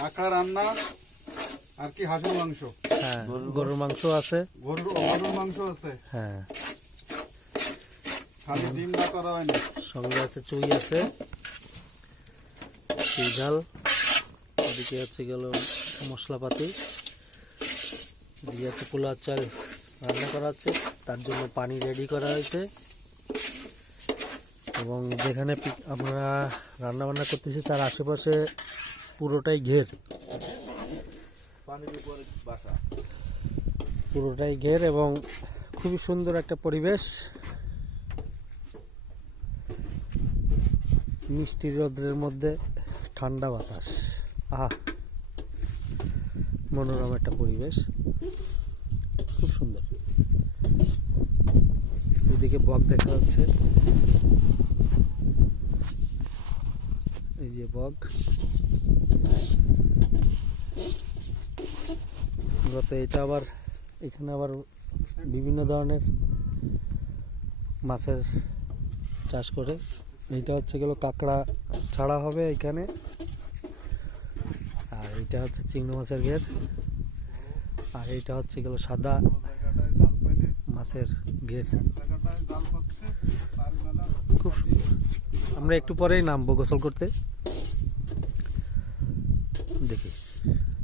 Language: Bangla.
কাঁকড়া রান্না আর কি হাঁসের মাংস। হ্যাঁ, গরুর মাংস আছে। গরুর মাংস আছে। হ্যাঁ, খালি ডিমটা করা হয়নি। সঙ্গে আছে চুই আছে, চুই ঝাল। এদিকে হচ্ছে গেল মশলাপাতি, এদিকে হচ্ছে পোলাও চাল রান্না করা আছে, তার জন্য পানি রেডি করা হয়েছে। এবং যেখানে আমরা রান্না বান্না করতেছি তার আশেপাশে পুরোটাই ঘের, পুরোটাই ঘের এবং খুবই সুন্দর একটা পরিবেশ। মিষ্টি রোদ্রের মধ্যে ঠান্ডা বাতাস, আহা, মনোরম একটা পরিবেশ, খুব সুন্দর। এদিকে বক দেখা যাচ্ছে, এই যে বক। এটা আবার এখানে আবার বিভিন্ন ধরনের মাছের চাষ করে। এইটা হচ্ছে গেল কাঁকড়া ছাড়া হবে এখানে, আর এইটা হচ্ছে চিংড়ি মাছের ঘের, আর এইটা হচ্ছে গেল সাদা মাছের ঘের। খুব সুন্দর। আমরা একটু পরেই নামবো গোসল করতে, দেখি।